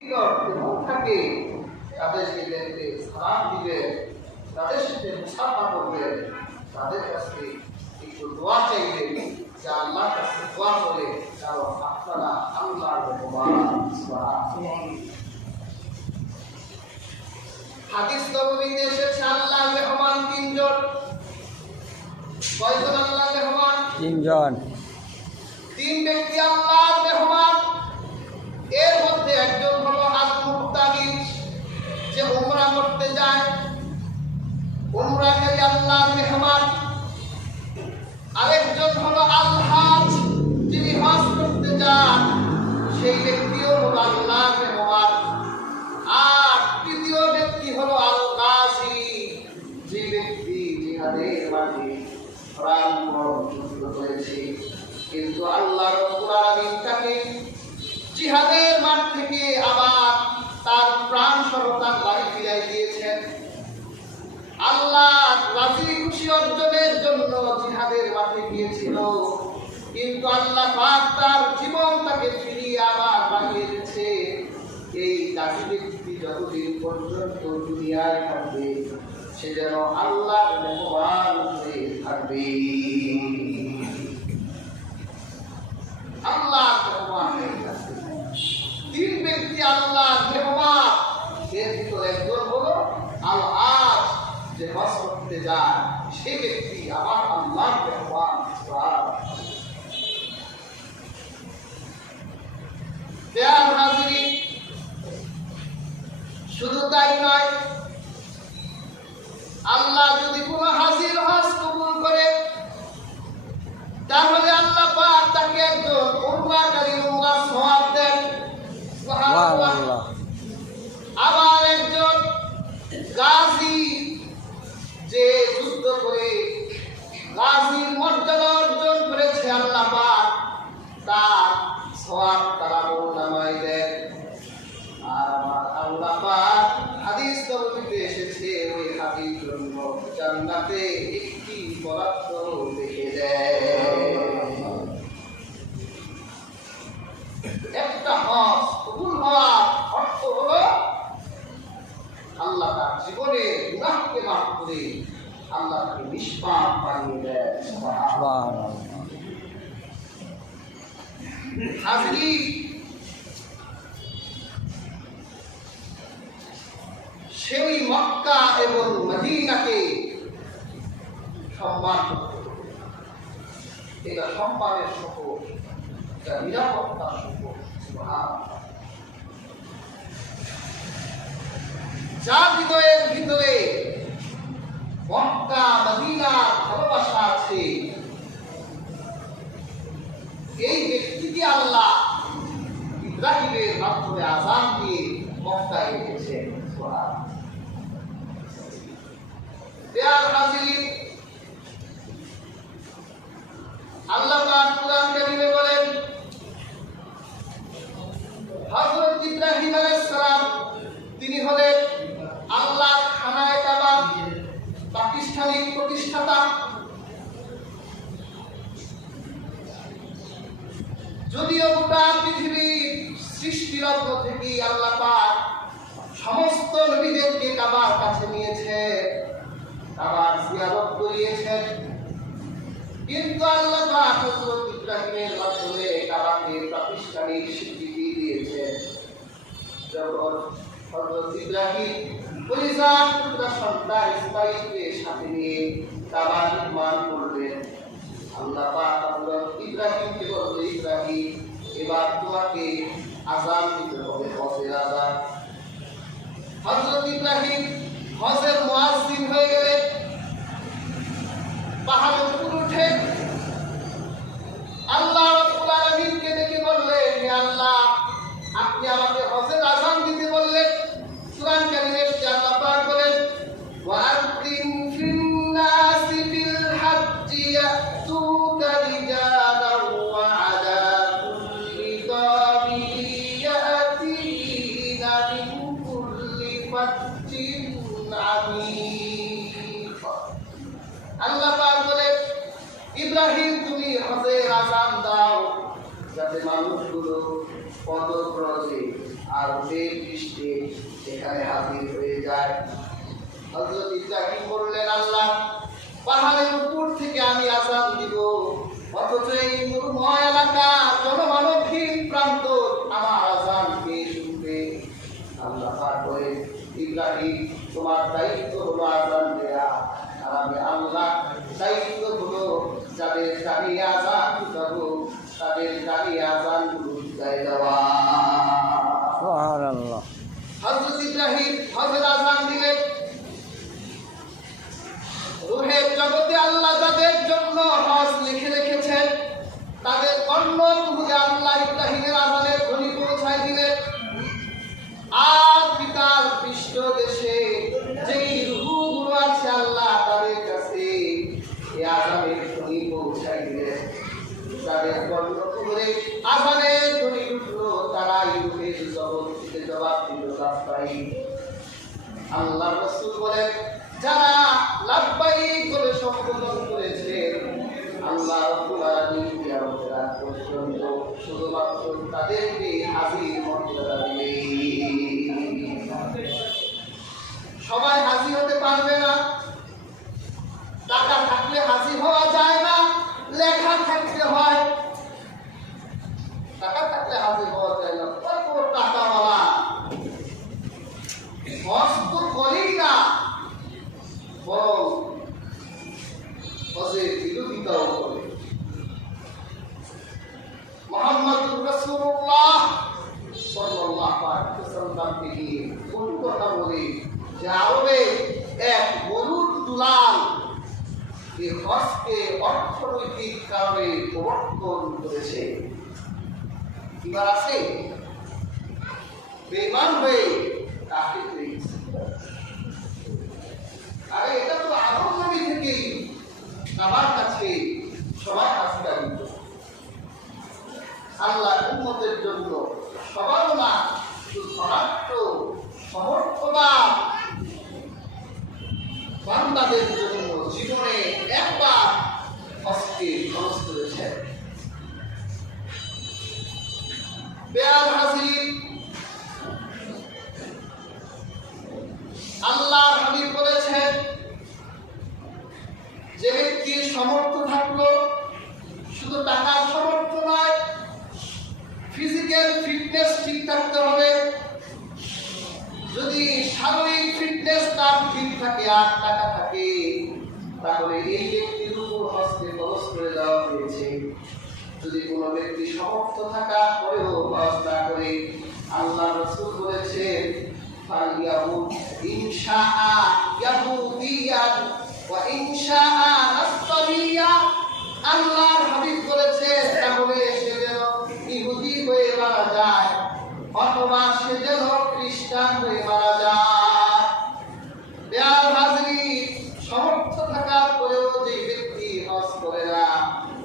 থাকে তাদেরকে দেখতে সালাম দিবেন, তাদের সাথে মুসাফা করবেন, তাদের কাছে একটু দোয়া চাইবেন যে আল্লাহর কাছে দোয়া করে কারণ আপনারা আল্লাহর হাদিস নববীতে এসেছে আল্লাহর মেহমান তিনজন। কয়জন আল্লাহর মেহমান? তিনজন। তিন ব্যক্তি আল্লাহর মেহমান। এর মধ্যে একজন হলো আল-মুহতামিজ, যে উমরা করতে যায়, উমরাকারী আল্লাহর মেহমান। আরেকজন হলো আল-হাজ, যিনি হজ করতে যান, সেই ব্যক্তিও হলো আল্লাহর মেহমান। আর তৃতীয় ব্যক্তি হলো আল-গাজী, যে ব্যক্তি জিহাদের মাঠে প্রাণপণ যুদ্ধ করেছে, কিন্তু আল্লাহ রাব্বুল আলামিন তাকে জিহাদের মাঠ থেকে আবার তার প্রাণ সরতার বাড়ি ফিরাই দিয়েছেন। আল্লাহ রাজি খুশি অর্জনের জন্য জিহাদের মাঠে গিয়েছিল, কিন্তু আল্লাহ পাক তার জীবন তাকে ফিরিয়ে আবার বানিয়ে দিয়েছে। এই দাবি ব্যক্তি যতদিন পর্যন্ত দুনিয়ায় থাকবে, সে যেন আল্লাহর মেহমান হয়ে থাকবে। আল্লাহর মেহমান হয়ে থাকবে। তিন ব্যক্তি আল্লাহর মেহমান। এর ভিতরে একজন হলো আল-হাজ, যে হজ করতে যায়, সেই ব্যক্তি আবার আল্লাহর মেহমান। প্রিয় হাজিরিন, শুধু তাই নয়, আল্লাহ যদি কোনো হাজির হজ কবুল করে, তাহলে আল্লাহ পাক তাকে একজন উমরাকারী উমরার সওয়াব দেন। সুবহানাল্লাহ। আবার একজন গাজী, যে যুদ্ধ করে গাজীর মর্যাদা অর্জন করেছে, আল্লাহ পাক তার সওয়াব তার আমলনামায় দেন। আর আমার আল্লাহ পাক হাদিস নববীতে এসেছে, ওই হাদিস জন্য জান্নাতে একটি বরাদ্দ লিখে দেন। একটা হজ কবুল হওয়ার অর্থ হলো আল্লাহ তার জীবনে গুনাহকে মাফ করে আল্লাহ তাকে নিষ্পাপ বানিয়ে দেন। সুবহানাল্লাহ। হাজির, সেই মক্কা এবং মদিনাকে সম্মান করতে হবে। এটা সম্মানের শপথ, এটা নিরাপত্তার শপথ। যার হৃদয়ের ভিতরে মক্কা মদিনার ভালোবাসা আছে, এই ব্যক্তিকে আল্লাহ ইব্রাহিমের মাধ্যমে আযান দিয়ে মক্কায় রেখেছেন। আল্লাহ পাক কুরআন কারীমে বলেন, হযরত ইব্রাহিম আলাইহিস সালাম তিনি হলেন আল্লাহর খানায়ে কাবা প্রাতিষ্ঠানিক প্রতিষ্ঠাতা। যদিও গোটা পৃথিবীর সৃষ্টিলগ্ন থেকে আল্লাহ পাক সমস্ত নবীদেরকে কাবার কাছে নিয়েছে, কাবার জিয়ারত করিয়েছেন, কিন্তু আল্লাহ পাক হযরত ইব্রাহিমের মাধ্যমে কাবাকে প্রাতিষ্ঠানিক স্বীকৃতি দিয়েছেন। যখন হযরত ইব্রাহিম পরিবার পুত্র সন্তান ইসমাঈলকে সাথে নিয়ে কাবা নির্মাণ করলেন, আল্লাহ পাক হযরত ইব্রাহিমকে বললেন, ইব্রাহিম, এবার তোমাকে আযান দিতে হবে, হজের আযান। হযরত ইব্রাহিম হজের মুয়াজ্জিন হয়ে গেলেন। পাহাড়ের উপর উঠে আল্লাহ রাব্বুল আলামিনকে ডেকে বললেন, হে আল্লাহ, আপনি আমাকে হজের আযান দিতে বললেন। কুরআন কারীমে আল্লাহ পাক বলেন, ওয়া আযিন ফিন নাসি বিল হাজ্জি ইয়াতুকা রিজালান ওয়া আলা কুল্লি দাবিরি ইয়াতিনা মিন কুল্লি ফাজ্জিন আমিক। আল্লাহ পাক বলেন, ইব্রাহিম, তুমি হজের আযান দাও, যাতে মানুষগুলো পদব্রজে আর উঠে বৃষ্টি সেখানে হাজির হয়ে যায়। হযরত ইব্রাহিম বললেন, আল্লাহ, পাহাড়ের উপর থেকে আমি আযান দিব, অথচ এই মরুময় এলাকা জনমানবহীন প্রান্ত আমার আযান কে শুনবে? আল্লাহ পাক বলেন, ইব্রাহিম, তোমার দায়িত্ব হলো আযান দেয়া, আর আমি আল্লাহ দায়িত্ব হলো যাদের কানে আযান দিব তাদের কানে আযান বুঝাই দেওয়া। সুবহানাল্লাহ। হযরত ইব্রাহিম হযরত আযান দিলেন। রূহের জগতে আল্লাহ যাদের জন্য হজ লিখে রেখেছেন তাদের কর্ণ তুলে আল্লাহ ইব্রাহিমের আযানের ধ্বনি পৌঁছায় দিলেন। আর পিতার পৃষ্ঠ দেশে যেই রূহগুলো আছে আল্লাহ তাদের কাছে এই আযানের ধ্বনি পৌঁছায় দিলেন। তাদের কর্ণ তুলে আযানের ধ্বনি উঠলো, তারাই রূহের জগৎ থেকে জবাব দিল, লাব্বাইক। আল্লাহ রাসূল বলেন, যারা লাব্বাইক বলে সম্বোধন করেছে আল্লাহ রাব্বুল আলামিন কিয়ামতের আগ পর্যন্ত শুধুমাত্র তাদেরকে হাজির মর্যাদা দিবেন। সবাই হাজির হতে পারবে না। টাকা থাকলে হাজির হওয়া যায় না, লেখা থাকতে হয়। টাকা থাকলে হাজির হওয়া যায় না, কত টাকাওয়ালা হজ তো করেই না, বরং হজের বিরোধিতাও করে। মুহাম্মদুর রাসূলুল্লাহ সাল্লাল্লাহু আলাইহি ওয়াসাল্লামকে নিয়ে কোন কথা বলে যে আরবে এক বলুদ দুলাল এই হজকে অর্থনৈতিক কারণে প্রবর্তন করেছে। কিবার আছে বেঈমান হয়ে কাফির হয়ে গেছে। আরে এটা তো আদম নবী থেকেই আমার কাছে সবার কাছে দাঁড়িয়ে আল্লাহ উম্মতের জন্য সবার না শুধু ধনাঢ্য সমর্থবান বান্দাদের জন্য জীবনে একবার হজকে খরচ করেছেন। বেয়ার হাজির, আল্লাহর হাবিব বলেছেন, যে ব্যক্তির সামর্থ্য থাকলো, শুধু টাকার সামর্থ্য নয়, ফিজিক্যাল ফিটনেস ঠিক থাকতে হবে। যদি শারীরিক ফিটনেস তার ঠিক থাকে আর টাকা থাকে, তাহলে এই ব্যক্তির উপর হজকে খরচ করে দেওয়া হয়েছে। যদি কোনো ব্যক্তি সামর্থ্য থাকা পরেও হজ না করে, আল্লাহ রাসূল বলেছেন, ফালিয়াহুদ ইনশাআ ইয়াহুদিয়ান ওয়া ইনশাআ নাসরানিয়া। আল্লাহর হাবিব বলেছেন, তাহলে সে যেন ইহুদি হয়ে মারা যায় অথবা সে যেন খ্রিস্টান হয়ে মারা যায়। বেয়ার হাজির, সামর্থ্য থাকার পরেও যে ব্যক্তি হজ করে না,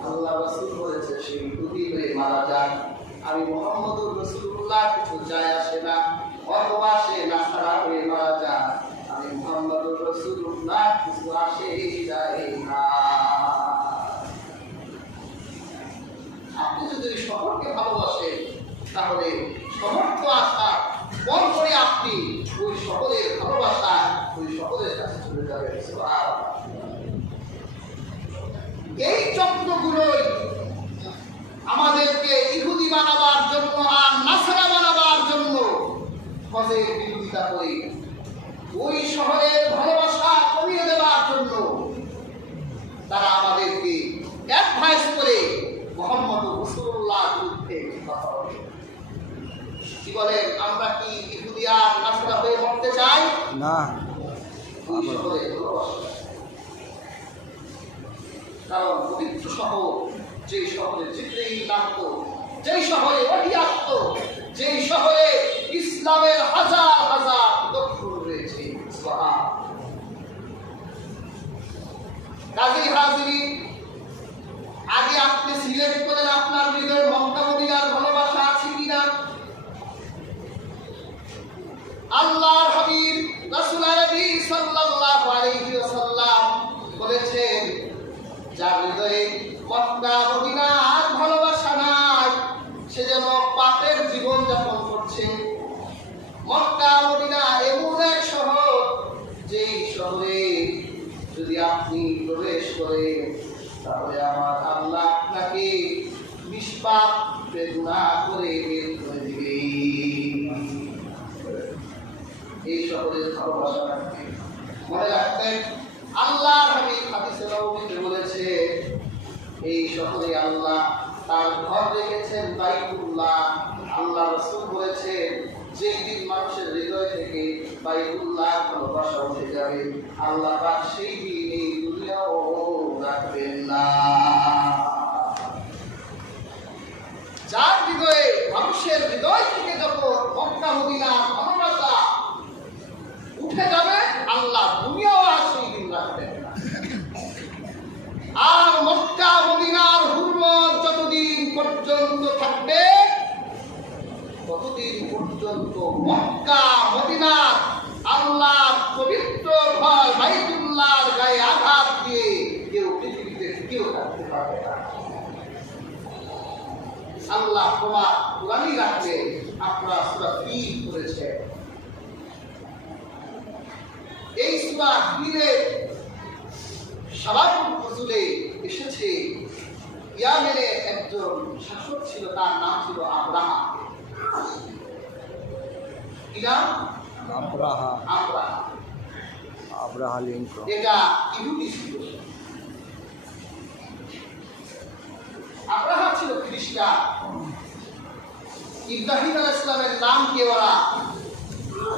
আল্লাহ রাসূল বলেছে সে ইহুদি হয়ে মারা যায়। আমি মুহাম্মদুর রাসূলুল্লাহ কিছু যায় আসে না, অথবা সে নাসারা হয়ে মারা যায়, আমি মুহাম্মদুর রাসূলুল্লাহ কিছু আসে যায় না। আপনি যদি শহরকে ভালোবাসেন তাহলে সমর্থ আশা কম করে আপনি ওই সকলের ভালোবাসা ওই সকলের কাছে চলে যাবেন। এই চক্রগুলোই আমাদেরকে ইহুদি বানাবার জন্য আর নাসারা বানাবার জন্য হজের বিরোধিতা করে, ওই শহরের ভালোবাসা কমিয়ে দেওয়ার জন্য তারা আমাদেরকে অ্যাডভাইস করে মুহাম্মদ রাসূলুল্লাহ বিরুদ্ধে কথা বলে। কি বলেন, আমরা কি ইহুদি আর নাসারা হয়ে মরতে চাই না? ওই শহরের ভালোবাসা, কারণ পবিত্র শহর, যে শহরে জিবরীল নামতো, যেই শহরে ওহী আসতো, যেই শহরে ইসলামের হাজার হাজার দক্ষিণ রয়েছে। কাজী হাজির, আগে আপনি সিলেক্ট করেন আপনার হৃদয়ে মক্কা মদিনার ভালোবাসা আছে কিনা। আল্লাহর হাবিব রাসূল আরবি সাল্লাল্লাহু আলাইহি ওয়াসাল্লাম বলেছেন, যার হৃদয়ে মক্কা মদিনার ভালোবাসা নাই, সে যেন পাপের জীবন যাপন করছে। আপনি প্রবেশ করে তাহলে আমার আল্লাহ আপনাকে নিষ্পাপ বেদনা করে বের করে দিবে। এই সকলের ভালোবাসা রাখবে, মনে রাখবেন আল্লাহ হাবিব হাদিসে নববীতে বলেছে এই সকলে আল্লাহ তার ঘর রেখেছেন বাইতুল্লাহ। আল্লাহ রাসূল বলেছেন যেই দিন মানুষের হৃদয় থেকে বাইতুল্লাহ ভালোবাসা উঠে যাবে আল্লাহ পাক সেই দিন এই দুনিয়াও রাখবেন না। যার হৃদয়ে মানুষের হৃদয় থেকে যখন মক্কা মদিনার ভালোবাসা উঠে যাবে আল্লাহ দুনিয়াও আর সেই দিন রাখবেন না। আর মক্কা মদিনার হুরমত যতদিন পর্যন্ত থাকবে ততদিন পর্যন্ত মক্কা মদিনার আল্লাহর পবিত্র ঘর বাইতুল্লাহর গায়ে আঘাত দিয়ে কেউ পৃথিবীতে কেউ থাকতে পারবে না। আল্লাহ তোমার কোরআনই রাখবে। আপনারা সূরা ফিল করেছে, এই সূরা ফিলের সালাতুল নজুলে এসেছে ইয়ামেনের একজন শাসক ছিল, তার নাম ছিল আব্রাহা। কি নাম? আব্রাহা। আব্রাহা। আব্রাহা লিঙ্কন। এটা ইহুদি ছিল। আব্রাহা ছিল খ্রিস্টান। ইব্রাহিম আলাইহিস সালামের নামকে ওরা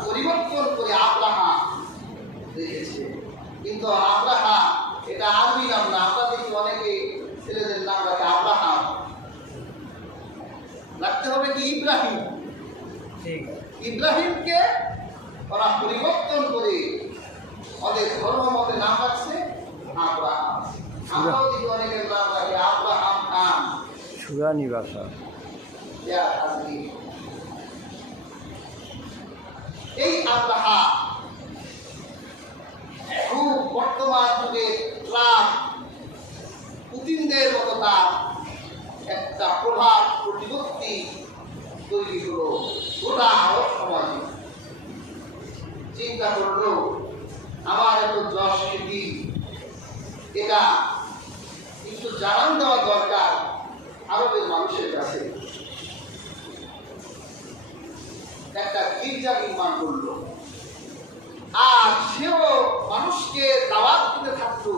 পরিবর্তন করে আব্রাহা রেখেছে, কিন্তু আব্রাহা এটা আরবি নাম না। আমরা দেখি অনেকে ছেলেদের নাম রাখে আব্রাহাম, রাখতে হবে কি ইব্রাহিম। ইব্রাহিমকে ওরা পরিবর্তন করে ওদের ধর্ম মতে নাম রাখছে আব্রাহাম। আমরাও দেখি অনেকের নাম রাখে আব্রাহাম খান, সুরানি ভাষা। এই আব্রাহা খুব বর্তমান যুগে ট্রাম্প পুতিনদের মতো তার একটা প্রভাব প্রতিপত্তি তৈরি হলো গোটা আরব সমাজে। চিন্তা করলো আমার এত যশ খ্যাতি এটা একটু জানান দেওয়া দরকার আরবের মানুষের কাছে। একটা গির্জা নির্মাণ করলো আর সেও মানুষকে দাওয়াত দিতে থাকতো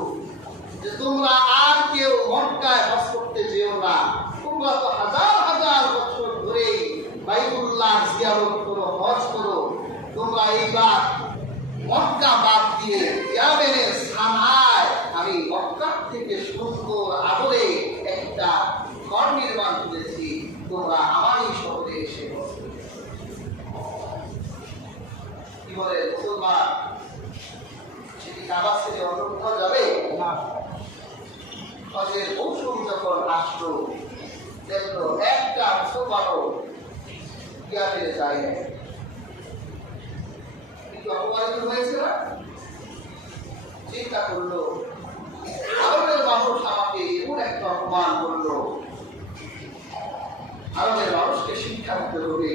যে তোমরা আর কেউ মক্কায় হজ করতে যেও না, তোমরা তো হাজার হাজার বছর ধরে বাইতুল্লাহ জিয়ারত করো, হজ করো, তোমরা এইবার মক্কা বাদ দিয়ে ইয়ামেনের সানায় আমি মক্কা থেকে সুন্দর আদরে একটা ঘর নির্মাণ করেছি, তোমরা আমারই শহরে এসে বসো। কি বলে মুসলমান সেটি কাবা ছেড়ে অন্য কোথাও যাবে না। হজের মৌসুম যখন আসলো দেখলো একটা মুসলমানও ইয়ামেনে যায় না। কিন্তু অপমানিত হয়েছে না? চিন্তা করলো আরবের মানুষ আমাকে এমন একটা অপমান করলো, আরবের মানুষকে শিক্ষা দিতে হবে।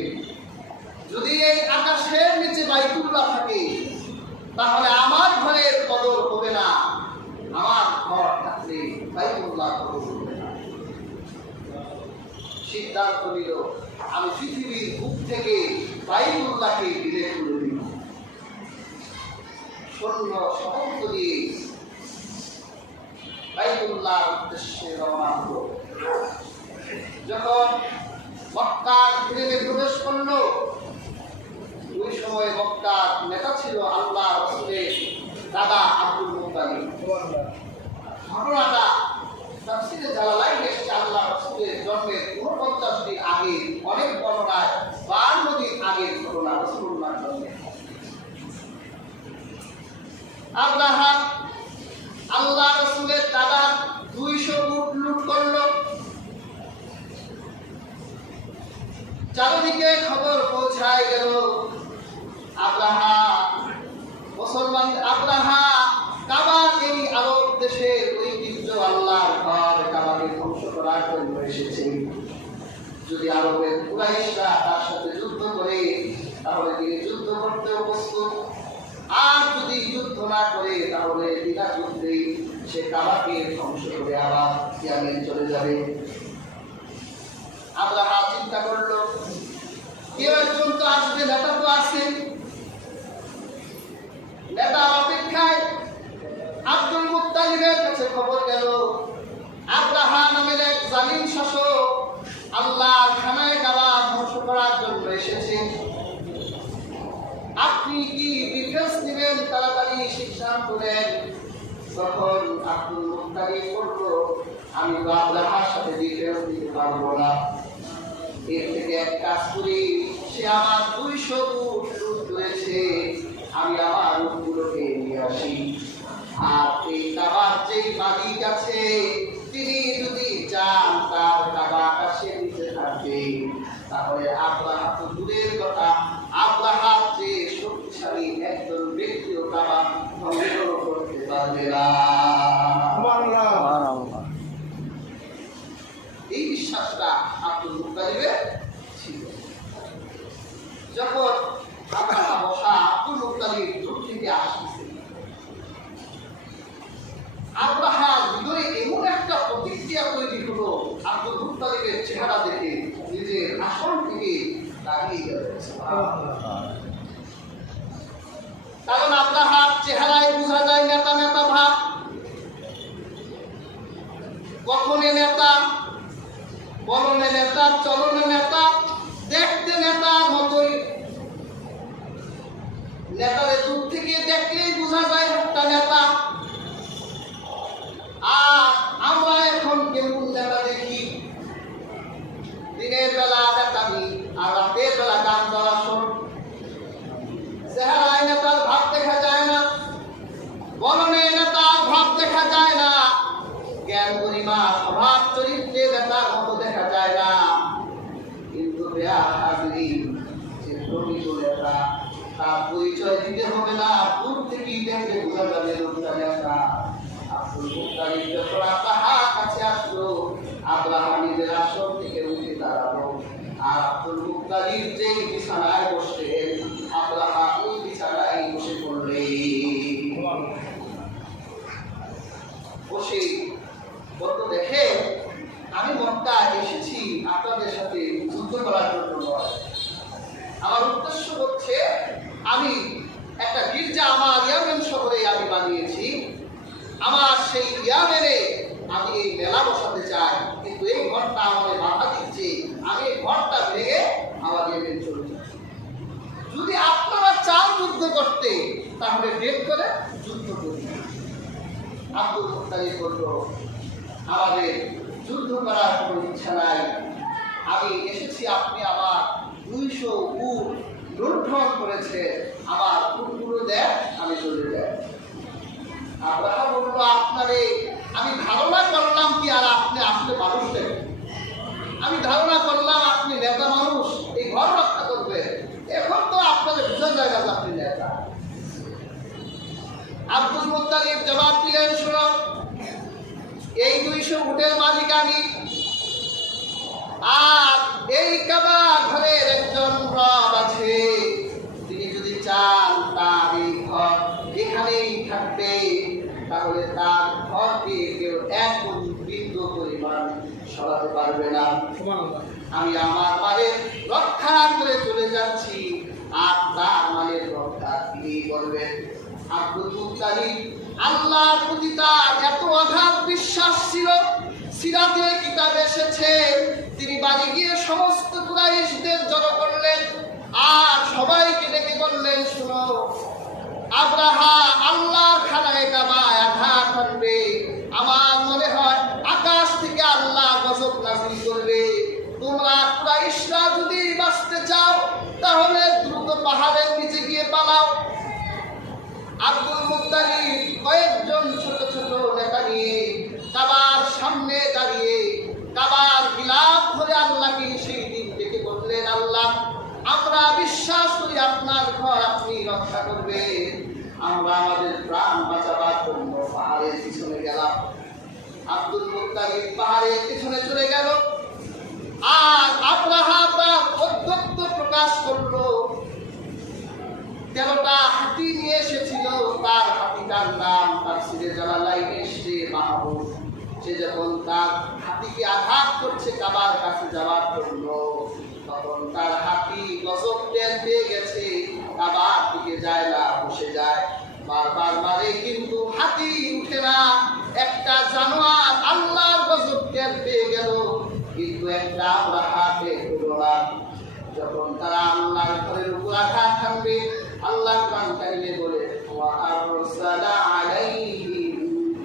যদি এই আকাশের নিচে বাইতুল্লাহ থাকে তাহলে আমার ঘরের কদর হবে না, আমার ঘর থাকলে বাইতুল্লাহ কদর হবে না। সিদ্ধান্ত নিল আমি পৃথিবীর বুক থেকে বাইতুল্লাহকে বিলেত করে দিব। সৈন্য সমস্ত দিয়ে বাইতুল্লাহর উদ্দেশ্যে রওনা হলো। যখন মক্কার ভিতরে প্রবেশ করলো ওই সময় মক্কার নেতা ছিল আল্লাহ রাসূলের দাদা আব্দুল মুত্তালিব। ঘটনাটা তাফসীরে জালালাইনে এসেছে আল্লাহ রাসূলের জন্মের ৪৯ দিন আগে, অনেক বর্ণনায় ৫২ দিন আগের ঘটনা। রাসূলুল্লাহর জন্মের আব্রাহা আল্লাহ রাসূলের দাদা ২০০ উট লুট করলো। চারিদিকে খবর পৌঁছায় গেল আব্রাহা মুসলমান আব্রাহা কাবা এই আরব দেশের ঐতিহ্য আল্লাহর ঘর কাবাকে ধ্বংস করার জন্য এসেছে। যদি আরবের কুরাইশরা তার সাথে যুদ্ধ করে তাহলে তিনি যুদ্ধ করতেও প্রস্তুত, আর যদি যুদ্ধ না করে তাহলে বিনা যুদ্ধেই সে কাবাকে ধ্বংস করে আবার ইয়ামেন চলে যাবে। আব্রাহা চিন্তা করলো, কেউ একজন তো আসবে, নেতা তো আছে, নেতার অপেক্ষায় আব্দুল মুত্তালিবের কাছে খবর গেল, আব্রাহা নামের এক জালিম শাসক আল্লাহর খানায় কাবা ধ্বংস করার জন্য এসেছে। আপনি কি ডিফেন্স নেবেন? তাড়াতাড়ি সিদ্ধান্ত নেন। তখন আব্দুল মুত্তালিব বলল, আমি তো আব্রাহার সাথে ডিফেন্স দিতে পারবো না, এর থেকে এক কাজ করি, সে আমার 200 উট রয়েছে, আমি আমার উটগুলোকে নিয়ে আসি, আর এই কাবার যে মালিক আছে তিনি যদি চান তার কাবা আকাশে নিচে থাকবে, তাহলে আব্রাহা তো দূরের কথা, আব্রাহার যে শক্তিশালী একজন ব্যক্তিও কাবা ধ্বংস করতে পারবে না। এই বিশ্বাসটা আব্দুল মুত্তালিবের ছিল। যখন আব্রাহা বসা আব্দুল মুত্তালিব দূর থেকে আসছে, আব্রাহার ভিতরে এমন একটা প্রতিক্রিয়া তৈরি হলো, আব্দুল মুত্তালিবের চেহারা দেখে নিজের আসন থেকে দাঁড়িয়ে গেল। কারণ আব্রাহার চেহারায় বোঝা যায় নেতা নেতা ভাব, কখনে নেতা, বলনে নেতা, চলনে নেতা, দেখতে নেতার মতোই। নেতাদের দূর থেকে দেখলেই বোঝা যায় একটা নেতা। আর আমরা এখন কেমন নেতা দেখি, দিনের বেলা নেতামি আর রাতের বেলা গান দেওয়া শোন। চেহারায় নেতার ভাব দেখা যায় না, বলনে নেতার ভাব দেখা যায় না, জ্ঞান গরিমা স্বভাব চরিত্রে নেতার মতো দেখা যায় না। কিন্তু যে প্রকৃত নেতা তার পরিচয় দিতে হবে না, দূর থেকেই দেখলে বোঝা যাবে লোকটা নেতা। আব্দুল মুত্তালিব যখন আব্রাহার কাছে আসলো, আব্রাহা নিজের আসন থেকে উঠে দাঁড়ালো, আর আব্দুল মুত্তালিব যেই বিছানায় বসলেন, আব্রাহা ওই বিছানায় বসে পড়লেন। বসে বলতো, দেখে আমি মক্কা এসেছি আপনাদের সাথে যুদ্ধ করার জন্য নয়, আমার উদ্দেশ্য হচ্ছে আমি একটা গির্জা আমার ইয়ামেন শহরে আমি বানিয়েছি, আমার সেই ইয়ামেনে আমি এই মেলা বসাতে চাই, কিন্তু এই ঘরটা আমাদের বাধা দিচ্ছে, আমি এই ঘরটা ভেঙে আমার ইয়ামেন চলে যাই। যদি আপনারা চান যুদ্ধ করতে তাহলে ডেট করে যুদ্ধ করি। আব্দুল মুত্তালিব বলল, আমাদের যুদ্ধ করার কোনো ইচ্ছা নাই, আমি এসেছি, আপনি আমার 200 উট লুণ্ঠন করেছে, আমার উটগুলো দেন, আমি চলে যাই। আব্রাহা বলল, আপনারে আমি ধারণা করলাম কি, আর আপনি আসলে মানুষ দেন, আমি ধারণা করলাম আপনি নেতা মানুষ, এই ঘর রক্ষা করবে, এখন তো আপনাদের বোঝা যায় না আপনি নেতা। আব্দুল মুত্তালিব জবাব দিলেন, শোনো, এই 200 উটের মালিক আমি, আর এই কাবা ঘরের একজন রব আছে, তিনি যদি চান তার এই ঘর এখানেই থাকবে, তাহলে তার ঘরকে কেউ এক বিন্দু পরিমাণ সরাতে পারবে না। আমি আমার মালের রক্ষা করে চলে যাচ্ছি, আর তার মালের রক্ষা তিনি করবেন। আব্দুল মুত্তালিব আল্লাহর প্রতি তার এত অগাধ বিশ্বাস ছিল, সিরাতে কিতাব এসেছে, তিনি বাড়ি গিয়ে সমস্ত কুরাইশদের জড়ো করলেন, আর সবাইকে ডেকে বললেন, শুনো, আব্রাহা আল্লাহর খানায় কাবায় আঘাত হানবে, আমার মনে হয় আকাশ থেকে আল্লাহ গজব নাযিল করবে, তোমরা কুরাইশরা যদি বাঁচতে চাও তাহলে দ্রুত পাহাড়ের নিচে গিয়ে পালাও। আব্দুল মুত্তালিব কয়েকজন ছোট ছোট নেতা নিয়ে কাবার সামনে দাঁড়িয়ে কাবার বিলাপ ধরে আল্লাহকে সেই দিন ডেকে বললেন, আল্লাহ, আমরা বিশ্বাস করি আপনার ঘর আপনি রক্ষা করবেন, আমরা আমাদের প্রাণ বাঁচাবার জন্য পাহাড়ের পিছনে গেলাম। আব্দুল মুত্তালিব পাহাড়ের পিছনে চলে গেল, আর আব্রাহা তার অধ্যত্ব প্রকাশ করলো। 13টা হাতি নিয়ে এসেছিল, তার হাতিটার নাম তাফসীরে জালালাইনে এসেছে মাহমুদ। সে যখন তার হাতিকে আঘাত করছে কাবার কাছে যাওয়ার জন্য, তখন তার হাতি গজব টের পেয়ে গেছে, কাবার দিকে যায় না, বসে যায়, বারবার মারে, কিন্তু হাতি উঠে না। একটা জানোয়ার আল্লাহর গজব টের পেয়ে গেল, কিন্তু একটা আমরা হাতে হলো না। যখন তারা আল্লাহর ঘরের উপর আঘাত থাকবে, আল্লাহ কোরআন কারিমে বলে ওয়া আরসালা আলাইহিম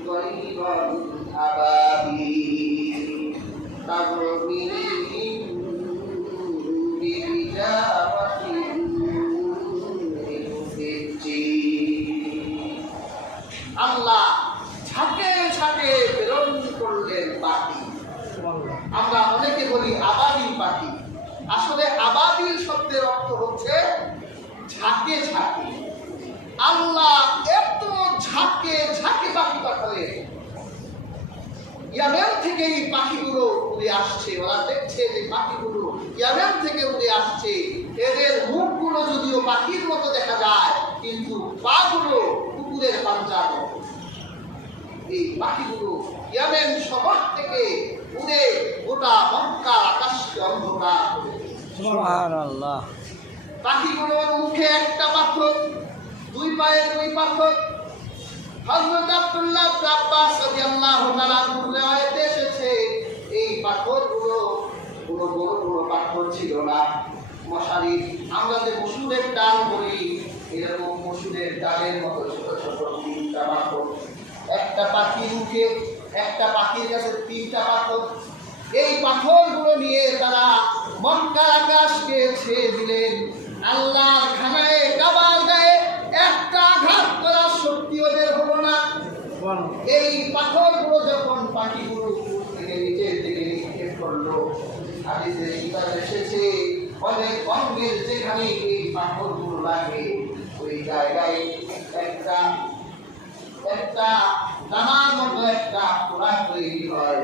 তাইরান আবাবিল তারমিহিম বিহিজারাতিন মিন সিজ্জিল। আল্লাহ ঝাঁকে ঝাঁকে প্রেরণ করলেন পাখি। আমরা অনেকে বলি আবাবিল পাখি, আসলে আবাবিল শব্দের অর্থ হচ্ছে ঝাঁকে ঝাঁকে। আল্লাহ এত ঝাঁকে ঝাঁকে পাখি পাঠালেন, ইয়ামেন থেকে এই পাখিগুলো উড়ে আসছে। ওরা দেখছে যে পাখিগুলো ইয়ামেন থেকে উড়ে আসছে, এদের মুখগুলো যদিও পাখির মতো দেখা যায়, কিন্তু পাগুলো কুকুরের পাঞ্জার মতো। এই পাখিগুলো ইয়ামেন শহর থেকে উড়ে গোটা মক্কার আকাশকে অন্ধকার করে দিয়েছে। সুবহানাল্লাহ। পাখিগুলোর মুখে একটা পাথর, দুই পায়ে দুই পাথর। হযরত আব্দুল্লাহ ইবনে আব্বাস রাদিয়াল্লাহু তাআলা riwayate এসেছে, এই পাথরগুলো কোনো বড় বড় পাথর ছিল না। মশারি, আমরা যে মসুরের ডাল বলি, এরকম মসুরের ডালের মতো ছোট ছোট তিনটা পাথর। একটা পাখির মুখে, একটা পাখির কাছে তিনটা পাথর। এই পাথরগুলো নিয়ে তারা মক্কার আকাশকে ছেয়ে দিলেন। আল্লাহর খানায় কাবার গায়ে একটা আঘাত করার শক্তি ওদের হলো না। এই পাথরগুলো যখন পাখিগুলো উপর থেকে নিচের দিকে নিক্ষেপ করলো, হাদিসে কিতাব এসেছে অনেক অঙ্গের যেখানে এই পাথরগুলো লাগে, ওই জায়গায় একটা একটা দানার মতো একটা পোড়া তৈরি হয়,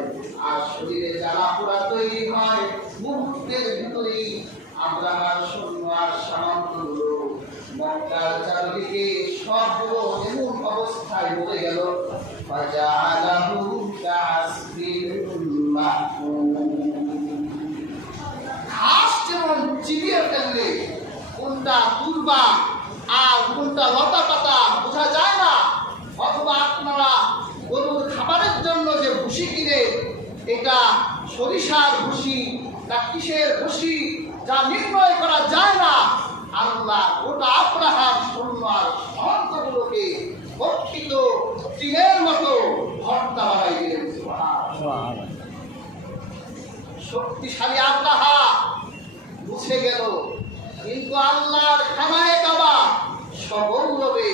আর শরীরে জ্বালা পোড়া তৈরি হয়। মুহূর্তের ভিতরেই আব্রাহার সৈন্য আর সামন্তগুলো মক্কার চারদিকে সবগুলো এমন অবস্থায় বলে গেল, ফাজাআলাহু কাসফিন মাহকুম। ঘাস যেমন চিবিয়ে ফেললে কোনটা তুলবা আর কোনটা লতা পাতা বোঝা যায় না, অথবা আপনারা গরুর খাবারের জন্য যে ভুসি কিনে, এটা সরিষার ভুসি না কিসের ভুসি, যা নির্ণয় করা যায় না, আল্লাহ গোটা আব্রাহাম সৈন্য আর সহন্তগুলোকে গঠিত টিনের মতো ভর্তা বানাই দিলেন। সুবহানাল্লাহ। শক্তিশালী আব্রাহা মুছে গেল, কিন্তু আল্লাহর খানায় কাবা সগৌরবে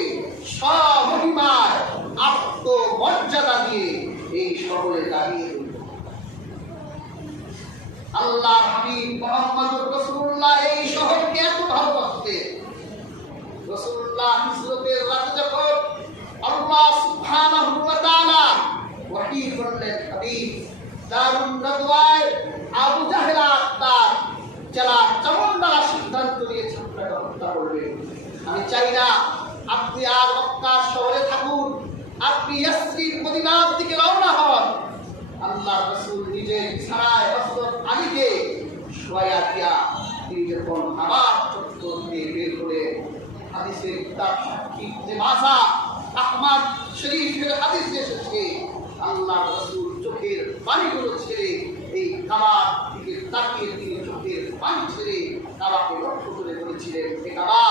স্বমহিমায় আত্মমর্যাদা দিয়ে এই শহরে দাঁড়িয়ে রইল। আল্লাহ হাবিব মুহাম্মদুর রাসূলুল্লাহ এই শহরকে এত ভালোবাসতেন। রাসূলুল্লাহ হিজরতের রাতে যখন আল্লাহ সুবহানাহু ওয়া তাআলা ওহী করলেন, হাবিব দারুন নাদওয়ায় আবু জাহেল তার যারা চামুন্ডারা সিদ্ধান্ত নিয়েছেন তাকে হত্যা করবেন। আমি চাই না আপনি আর মক্কা শহরে থাকুন, আপনি ইয়াসরিব মদিনার দিকে রওনা হন। আল্লাহ রাসূল নিজে বিছানায় হযরত আলীকে শোয়া দিয়া তিনি যখন আবার চত্বর দিয়ে বের করে হাদিসের কিতাব সাক্ষী যে মাসা আহমদ শরীফের হাদিস এসেছে, আল্লাহ রাসূল চোখের পানিগুলো ছেড়ে এই কাবার দিকে তাকিয়ে তিনি চোখের পানি ছেড়ে কাবাকে লক্ষ্য করে বলেছিলেন, হে কাবা,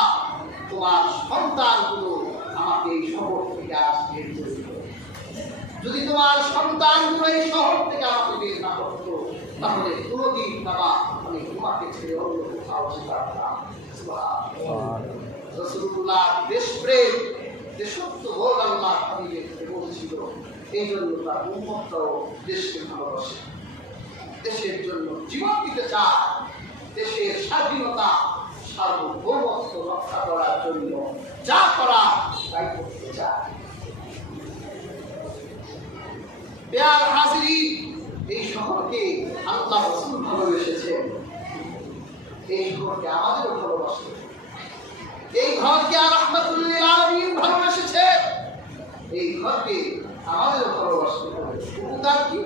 তোমার সন্তানগুলো আমাকে এই শহর থেকে আসতে বলেছিল। যদি তোমার সন্তানগুলো এই শহর থেকে আমাকে বের না করতো, তাহলে কোনোদিন কাবা আমি তোমাকে ছেড়ে অন্য কোথাও যেতে পারতাম। রাসূলুল্লাহ দেশপ্রেম, দেশত্ববোধ আল্লাহ হাবিবের বলেছিল, এই জন্য তার উম্মতরাও দেশকে ভালোবাসে, দেশের জন্য জীবন দিতে চায়, দেশের স্বাধীনতা সার্বভৌমত্ব রক্ষা করার জন্য যা করা তাই করতে চায়। প্যার হাজিরি, এই শহরকে আল্লাহ রাসূল ভালোবেসেছেন, এই শহরকে আমাদেরও ভালোবাসে। এই ঘরকে রাহমাতুল লিল ঘরকে আমাদের ভালোবাসতে হবে। উপকার কি?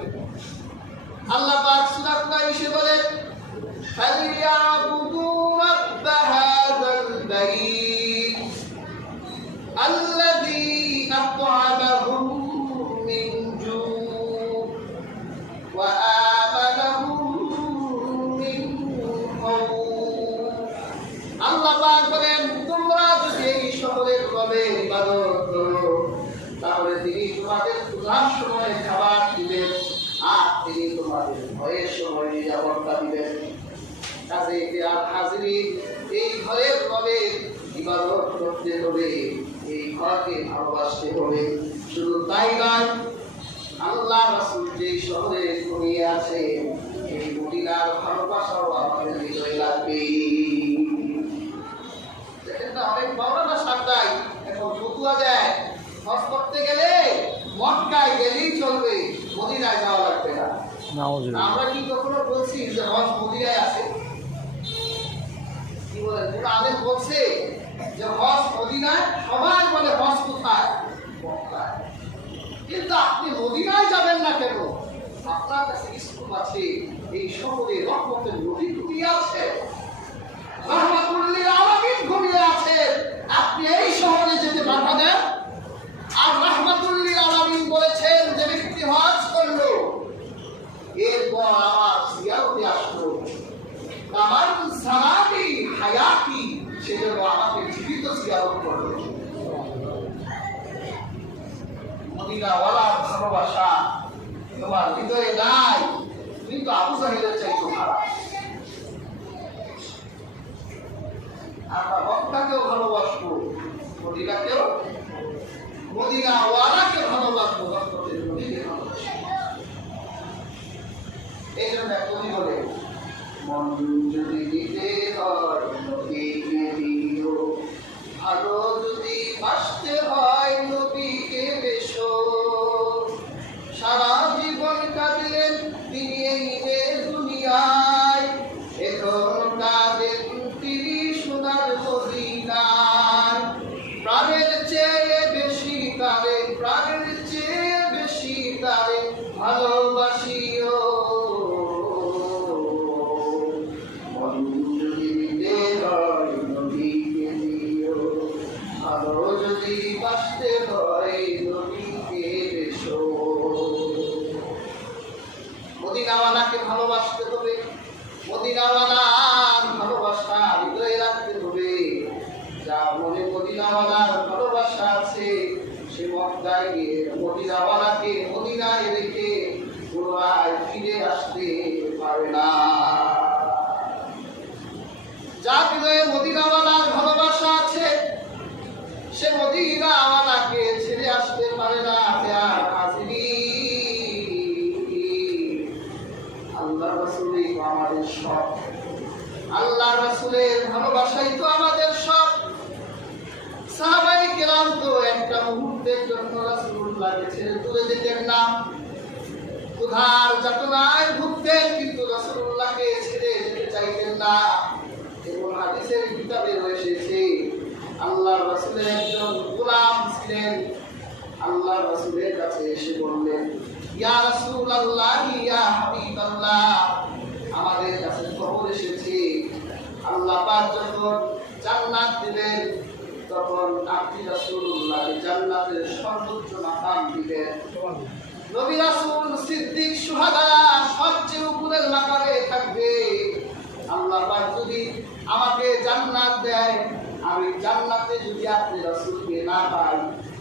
আল্লাহ পাক সূরা কুরাইশে বলেন, ফালিয়াবুদু রাব্ব হাযাল বাইত আল্লাযী আত'আমাহুম মিন জু' ওয়া আমানাহুম মিন খাউফ। আল্লাহ পাক বলেন, তোমরা যদি এই শহরের রবে ইবাদত করো, তাহলে তিনি তোমাদের ক্ষুধার সময় খাবার দিবেন, আর তিনি তোমাদের ভয়ের সময় নিরাপত্তা দিবেন। কাজে হাজিরিন, এই ঘরের রবে ইবাদত করতে হবে, এই ঘরকে ভালোবাসতে হবে। শুধু তাই নয়, আল্লাহ রাসূল যে শহরে ঘুমিয়ে আছে, এই মদিনার ভালোবাসাও আমাদের হৃদয়ে লাগবে। দেখেন না, অনেক মাওলানা সাহেবরাই এখন ফতুয়া দেয়, হজ করতে গেলে মক্কায় গেলেই চলবে, মদিনায় যাওয়া লাগবে না। আমরা কি কখনো বলছি যে হজ মদিনায় আছে? কি বলেন? কোন আলেম বলছে যে হজ মদিনায়? সবাই বলে হজ কোথায়? মক্কায়। কিন্তু আপনি মদিনায় যাবেন না কেন? আপনার কাছে স্কুল আছে, এই শহরে রহমতের নদী ঘুমিয়ে আছে, রাহমাতুল লিল আলামিন ঘুমিয়ে আছে, আপনি এই শহরে যেতে বাধা দেন? আর রাহমাতুল লিল আলামিন বলেছেন, যে ব্যক্তি হজ করলো, এরপর আমার জিয়ারতে আসলো, আমার সালামি হায়াতি, সেজন্য আমাকে জীবিত জিয়ারত করলো। মদিনাওয়ালার ভালোবাসা তোমার হৃদয়ে নাই, কিন্তু আবু জাহেলের চাইতে খারাপ। আমরা মক্কাকেও ভালোবাসবো, মদিনাকেও, মদিনাওয়ালাকে ভালোবাসবো, রহমতের নবীকে ভালোবাসবো। এই জন্য কবি বলে, মন যদি দিতে হয় নবীকে দিও, ভালো যদি বাসতে হয় নবীকে বেশো। সারা জীবন কাঁদিলেন তিনি এই দুনিয়ায়, এখন কাঁদেন তিনি সোনার মদিনায়। প্রাণের চেয়ে বেশি তারে, প্রাণের চেয়ে বেশি তারে ভালোবাসিও। মন যদি দিতে হয় নবীকে দিও, ভালো যদি বাসতে হয় নবীকে বেশো। মদিনাওয়ালাকে ভালোবাসতে হবে, মদিনাওয়ালার ভালোবাসা হৃদয়ে রাখতে হবে। যা মনে মদিনাওয়ালার ভালোবাসা আছে, সে মক্কায় গিয়ে মদিনাওয়ালাকে মদিনায় রেখে পুনরায় ফিরে আসতে পারে না। যা হৃদয়ে মদিনাওয়ালার ভালোবাসা আছে, সে মদিনাওয়ালাকে ছেড়ে আসতে পারে না। আল্লাহ রাসূলই তো আমাদের সব, আল্লাহ রাসূলের ভালোবাসাই তো আমাদের সব। সাহাবায়ে কেরাম তো একটা মুহূর্তের জন্য রাসূলুল্লাহকে ছেড়ে দূরে যেতেন না, ক্ষুধার যাতনায় ভুগতেন, কিন্তু রাসূলুল্লাহকে ছেড়ে যেতে চাইতেন না। এবং হাদিসের কিতাবে এসেছে, আল্লাহ রাসূলের একজন গোলাম ছিলেন, আল্লাহ রাসূলের কাছে এসে বললেন, ইয়া রাসূলুল্লাহ, ইয়া হাবিবাল্লাহ, আমাদের কাছে খবর এসেছে আল্লাহ পাক যখন জান্নাত দিবেন, তখন আপনি রাসূলুল্লাহকে জান্নাতের সর্বোচ্চ মাকাম দিবেন। নবী রাসূল, সিদ্দিক, শুহাদা সবচেয়ে উপরের মাকামে থাকবে। আল্লাহ পাক যদি আমাকে জান্নাত দেয়, আমি জান্নাতে যদি আপনি রাসূলকে না পাই,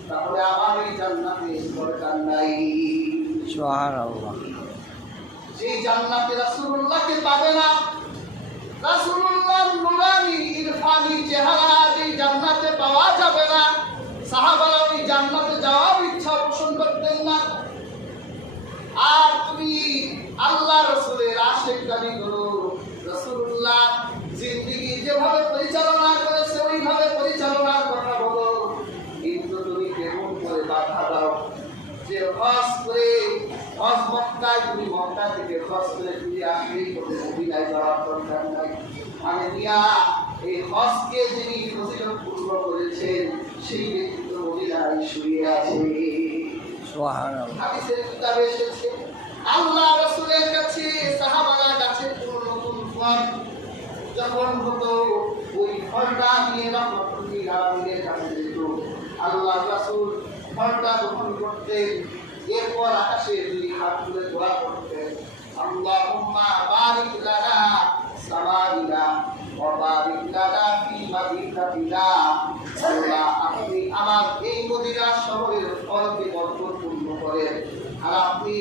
তাহলে আমার এই জান্নাতে দরকার নাই। সুবহানাল্লাহ। যে জান্নাতে রাসূলুল্লাহকে পাবে না, রাসূলুল্লাহর নূরানি ইরফানি চেহারা যেই জান্নাতে পাওয়া যাবে না, সাহাবারা ওই জান্নাতে যাওয়ার ইচ্ছা পোষণ করতেন না। আর তুমি আল্লাহ রাসূলের আশিকদারি করো, রাসূলুল্লাহ জিন্দেগি যেভাবে পরিচালনা করেছে ওইভাবে পরিচালনার কথা বলো, কিন্তু তুমি কেমন করে বাধা দাও যে হজ করে, হজ মক্কায়, তুমি মক্কা থেকে হজ করে ফিরে আসলেই তোকে মদিনায় যাওয়ার দরকার নাই। মানে মিয়া, এই হজকে যিনি ফজিলতপূর্ণ করেছেন, সেই ব্যক্তি তো মদিনায় শুয়ে আছে। সুবহানাল্লাহ। হাদিসের কিতাবে এসেছে আল্লাহ রাসূলের কাছে সাহাবারা কাছে কোন নতুন ফল যখন হতো ওই ফলটা নিয়ে রহমতুল্লাহ আলামিনের কাছে যেত আল্লাহ রাসূল ফলটা গ্রহণ করতেন এরপর আকাশে দুই হাত তুলে দোয়া করতেন আল্লাহুম্মা বারিক লানা সামারিনা ওয়া বারিক লানা ফি মাদিনাতিনা আল্লাহ আপনি আমার এই মদিনা শহরের ফলকে বরকতপূর্ণ করেন আর আপনি